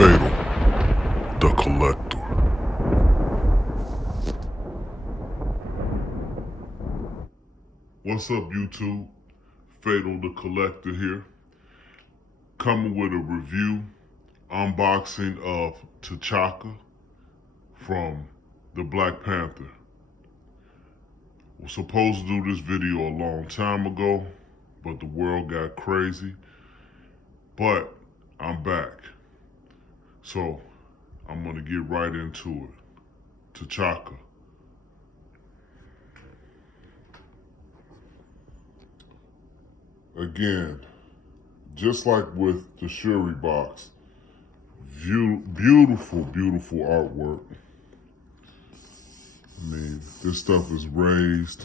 Fatal, the Collector. What's up, YouTube? Fatal, the Collector here. Coming with a review, unboxing of T'Chaka from the Black Panther. Was supposed to do this video a long time ago, but the world got crazy. But I'm back. So I'm gonna get right into it. T'Chaka. Again, just like with the Shuri box, beautiful, beautiful artwork. I mean, this stuff is raised.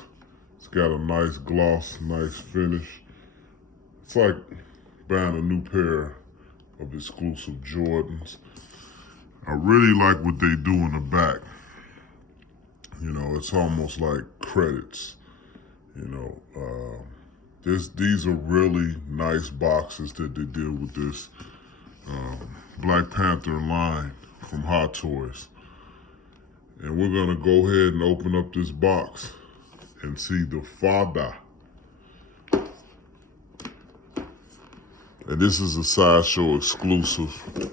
It's got a nice gloss, nice finish. It's like buying a new pair of exclusive Jordans. I really like what they do in the back. You know, it's almost like credits. You know, these are really nice boxes that they did with this Black Panther line from Hot Toys. And we're gonna go ahead and open up this box and see the father. And this is a Sideshow exclusive.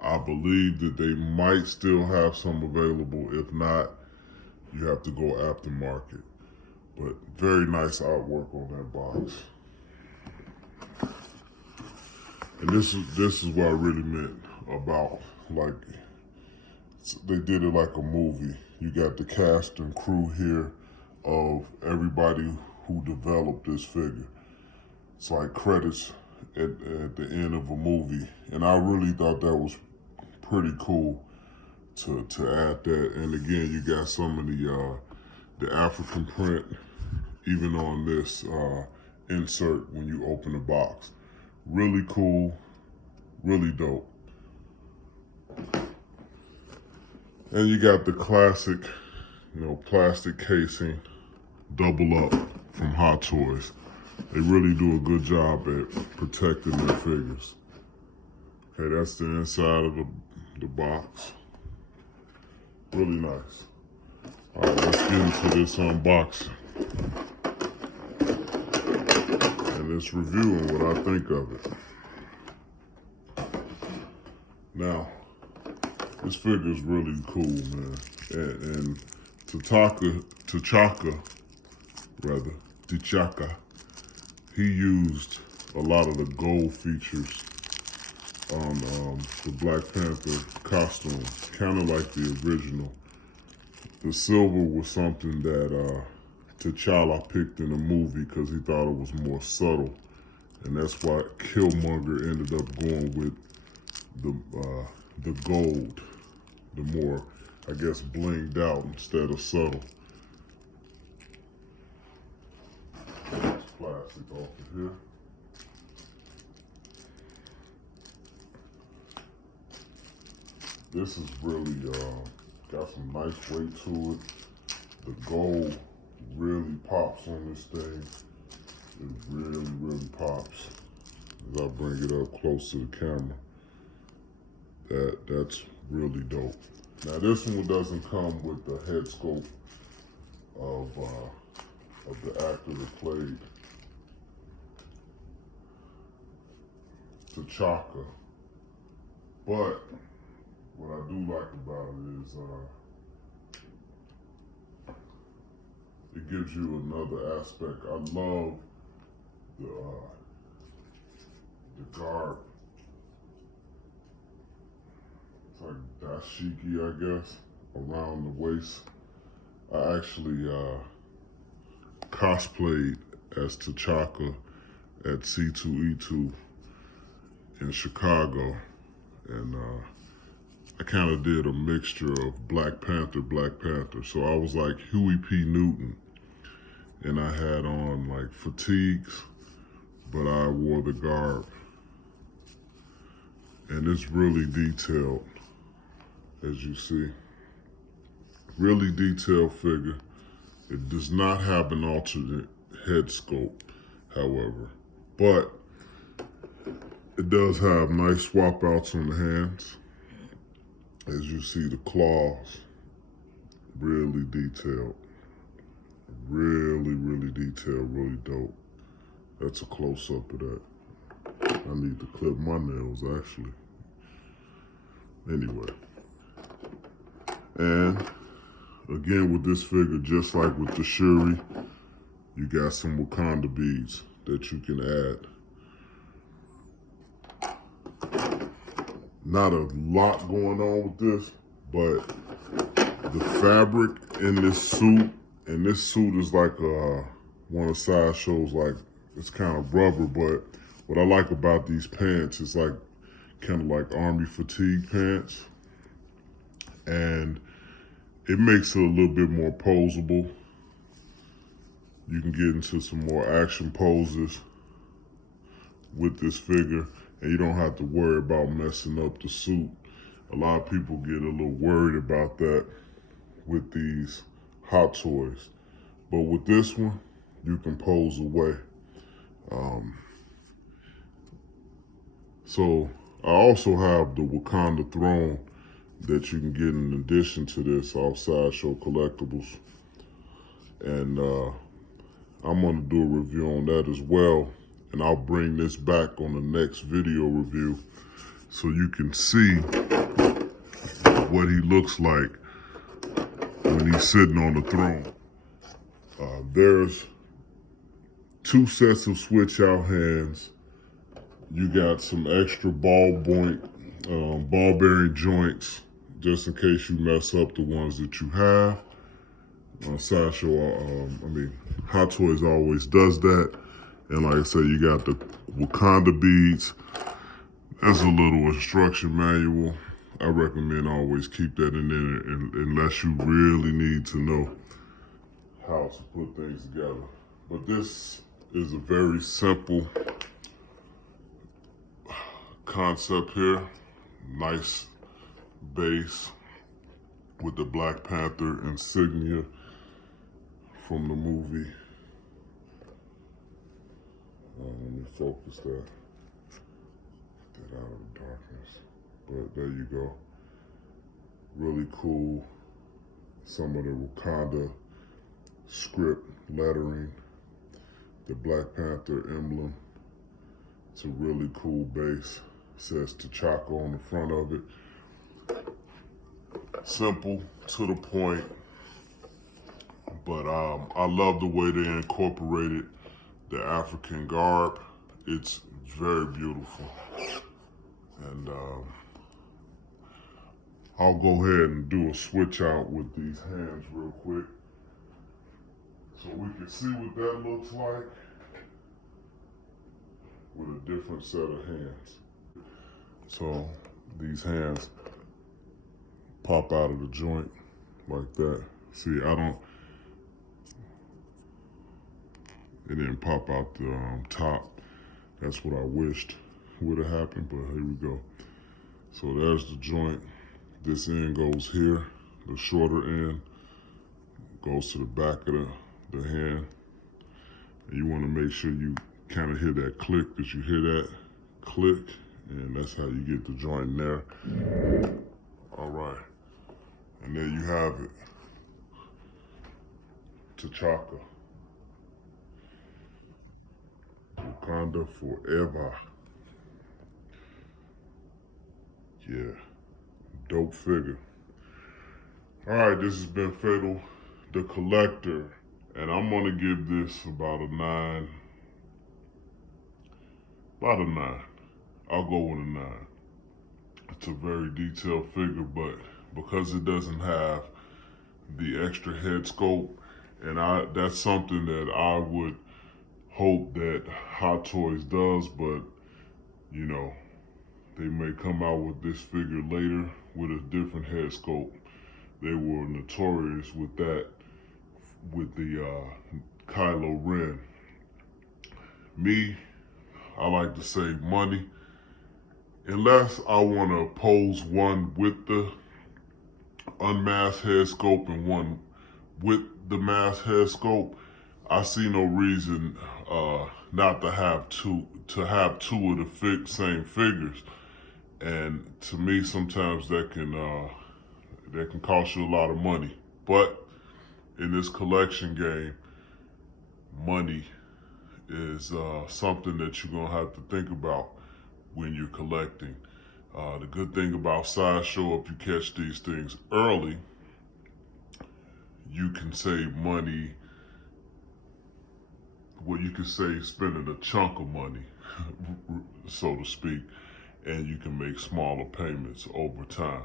I believe that they might still have some available. If not, you have to go aftermarket. But very nice artwork on that box. And this is what I really meant about, like, they did it like a movie. You got the cast and crew here of everybody who developed this figure. It's like credits at the end of a movie. And I really thought that was pretty cool to add that. And again, you got some of the African print even on this insert when you open the box. Really cool, really dope. And you got the classic, you know, plastic casing, double up from Hot Toys. They really do a good job at protecting their figures. Okay, that's the inside of the box. Really nice. All right, let's get into this unboxing. And let's review what I think of it. Now, this figure is really cool, man. And T'Chaka, he used a lot of the gold features on the Black Panther costume, kind of like the original. The silver was something that T'Challa picked in the movie because he thought it was more subtle. And that's why Killmonger ended up going with the gold, the more, I guess, blinged out instead of subtle. This plastic off of here. This is really got some nice weight to it. The gold really pops on this thing. It really, really pops. As I bring it up close to the camera. That's really dope. Now this one doesn't come with the head sculpt of the actor that played T'Chaka. But what I do like about it is it gives you another aspect. I love the garb. It's like dashiki, I guess, around the waist. I actually cosplayed as T'Chaka at C2E2 in Chicago. And I kind of did a mixture of Black Panther. So I was like Huey P. Newton. And I had on like fatigues, but I wore the garb. And it's really detailed, as you see. Really detailed figure. It does not have an alternate head sculpt, however. But it does have nice swap outs on the hands. As you see, the claws, really detailed. Really detailed, really dope. That's a close-up of that. I need to clip my nails, actually. Anyway. And again, with this figure, just like with the Shuri, you got some Wakanda beads that you can add. Not a lot going on with this, but the fabric in this suit, and this suit is like one of Sideshow's, like, it's kind of rubber, but what I like about these pants is like kind of like army fatigue pants, and it makes it a little bit more posable. You can get into some more action poses with this figure, and you don't have to worry about messing up the suit. A lot of people get a little worried about that with these Hot Toys. But with this one, you can pose away. So I also have the Wakanda throne that you can get in addition to this off Sideshow Collectibles. And I'm gonna do a review on that as well. And I'll bring this back on the next video review so you can see what he looks like when he's sitting on the throne. There's 2 sets of switch out hands. You got some extra ball bearing joints, just in case you mess up the ones that you have. Sideshow, Hot Toys always does that. And like I said, you got the Wakanda beads. That's a little instruction manual. I recommend always keep that in there unless you really need to know how to put things together. But this is a very simple concept here. Nice base with the Black Panther insignia from the movie. Let me focus that. Get that out of the darkness. But there you go. Really cool. Some of the Wakanda script lettering. The Black Panther emblem. It's a really cool base. It says T'Chaka on the front of it. Simple, to the point. But I love the way they incorporated the African garb. It's very beautiful. And I'll go ahead and do a switch out with these hands real quick so we can see what that looks like with a different set of hands. So these hands pop out of the joint like that. See, it didn't pop out the top. That's what I wished would have happened, but here we go. So there's the joint. This end goes here. The shorter end goes to the back of the hand. And you want to make sure you kind of hear that click. That you hear that click, and that's how you get the joint in there. All right, and there you have it. T'Chaka. Wakanda forever. Yeah, dope figure. All right, this has been Fatal the Collector, and I'm gonna give this about a 9. About a 9. I'll go with a 9. It's a very detailed figure, but because it doesn't have the extra head sculpt, and that's something that I would hope that Hot Toys does, but you know, they may come out with this figure later with a different head sculpt. They were notorious with that, with the Kylo Ren. Me, I like to save money. Unless I want to pose one with the unmasked head sculpt and one with the masked head sculpt, I see no reason not to have two of the same figures. And to me, sometimes that can that can cost you a lot of money. But in this collection game, money is something that you're gonna have to think about when you're collecting. The good thing about Sideshow, if you catch these things early, you can save money. Well, you can save spending a chunk of money, so to speak, and you can make smaller payments over time.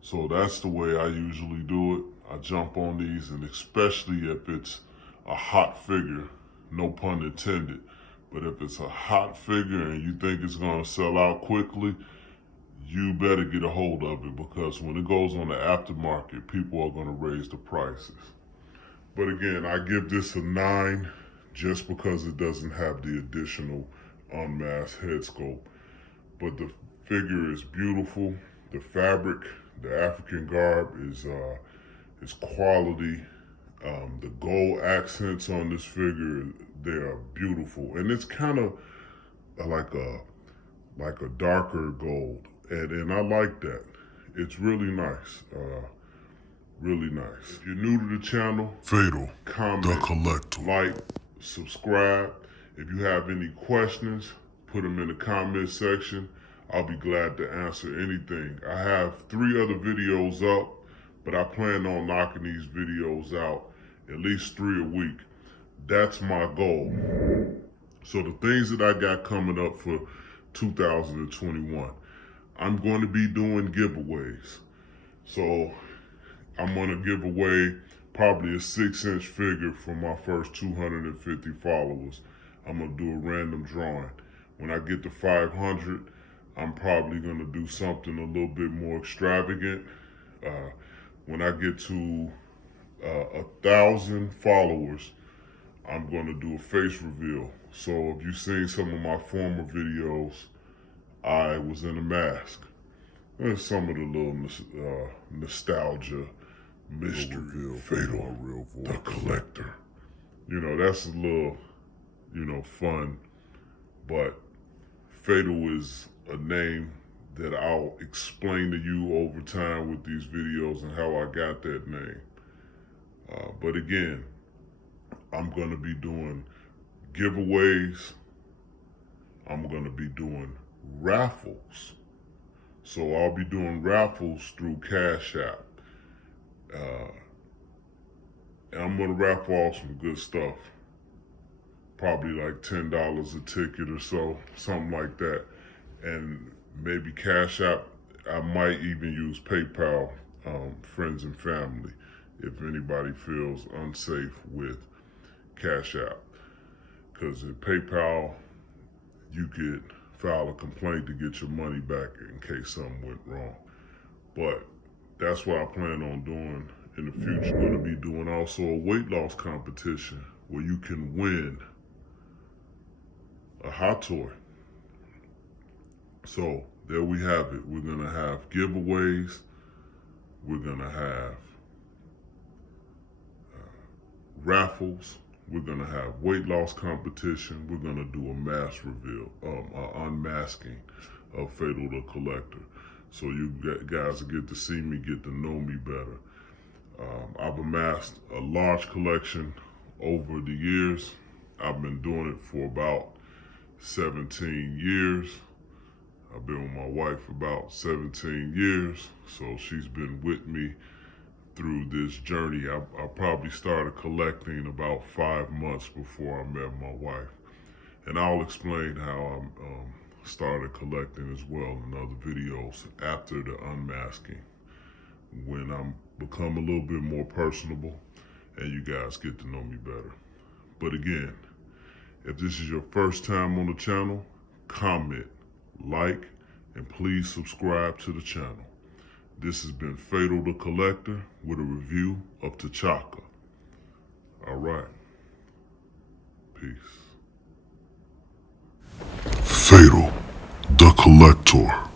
So that's the way I usually do it. I jump on these, and especially if it's a hot figure, no pun intended, but if it's a hot figure and you think it's gonna sell out quickly, you better get a hold of it, because when it goes on the aftermarket, people are gonna raise the prices. But again, I give this a 9 just because it doesn't have the additional unmasked head sculpt. But the figure is beautiful. The fabric, the African garb is quality. The gold accents on this figure, they are beautiful. And it's kind of like a darker gold. And I like that. It's really nice. Really nice. If you're new to the channel, Fatal, comment, the Collector, like, subscribe. If you have any questions, put them in the comment section. I'll be glad to answer anything. I have 3 other videos up, but I plan on knocking these videos out at least 3 a week. That's my goal. So the things that I got coming up for 2021, I'm going to be doing giveaways. So I'm going to give away probably a 6-inch figure for my first 250 followers. I'm going to do a random drawing. When I get to 500, I'm probably going to do something a little bit more extravagant. When I get to 1,000 followers, I'm going to do a face reveal. So if you've seen some of my former videos, I was in a mask. There's some of the little nostalgia, mystery, Fatal, the Collector. You know, that's a little, fun. But Fatal is a name that I'll explain to you over time with these videos and how I got that name. But again, I'm going to be doing giveaways. I'm going to be doing raffles. So I'll be doing raffles through Cash App. And I'm going to raffle off some good stuff. Probably like $10 a ticket or so, something like that. And maybe Cash App. I might even use PayPal, friends and family, if anybody feels unsafe with Cash App. Because at PayPal, you could file a complaint to get your money back in case something went wrong. But that's what I plan on doing in the future. I'm going to be doing also a weight loss competition where you can win a hot toy. So there we have it. We're going to have giveaways. We're going to have raffles. We're going to have weight loss competition. We're going to do a mask reveal, unmasking of Fatal the Collector. So you guys get to see me, get to know me better. I've amassed a large collection over the years. I've been doing it for about 17 years. I've been with my wife about 17 years, so she's been with me through this journey. I probably started collecting about 5 months before I met my wife. And I'll explain how I started collecting as well in other videos after the unmasking, when I'm become a little bit more personable and you guys get to know me better. But again, if this is your first time on the channel, comment, like, and please subscribe to the channel. This has been Fatal the Collector with a review of T'Chaka. All right. Peace. Fatal, the Collector.